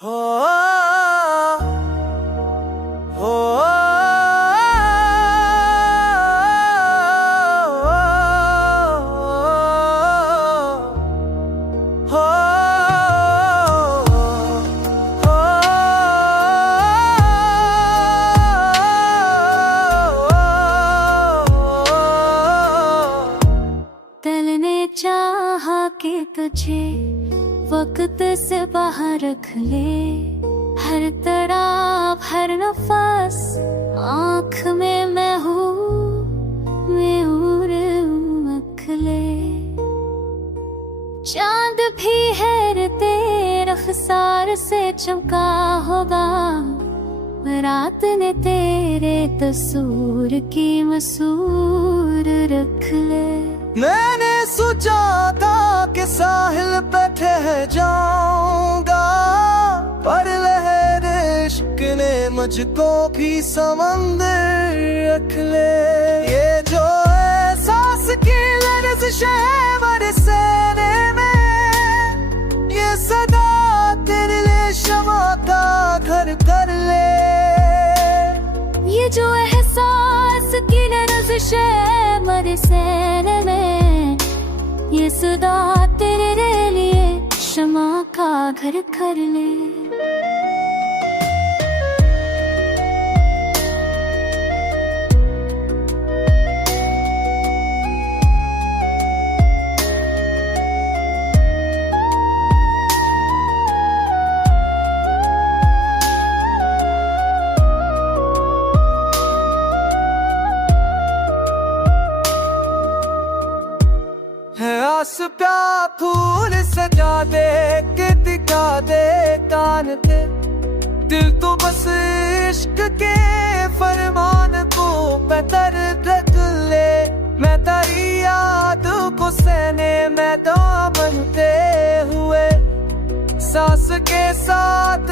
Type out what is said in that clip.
हो हो दिल ने चाहा कि तुझे वक्त से बाहर रख ले, हर तरफ हर नफस आँख में मैं हूँ, मैं मखले। चांद भी हैरते रफ्तार से चमका होगा, रात ने तेरे तस्वीर की मसूर रख ले। मैंने सोचा था कि साहिल पे ठहर जाऊंगा, पर लहर इश्क ने मुझको भी समंदर रख ले। ये जो एहसास की लर्ज़िश है बरसाने में, ये सदा तेरे लिए शमा का घर कर ले। ये जो एहसास की लर्ज़िश है बरसाने में, ये सदा तेरे लिए शमा का घर कर ले। आस प्या फूल सजा दे के दिखा दे कान पे, दिल तो बस इश्क के फरमान को बेहतर रख ले। मैं तेरी याद को सहने में दामन बनते हुए, सांस के साथ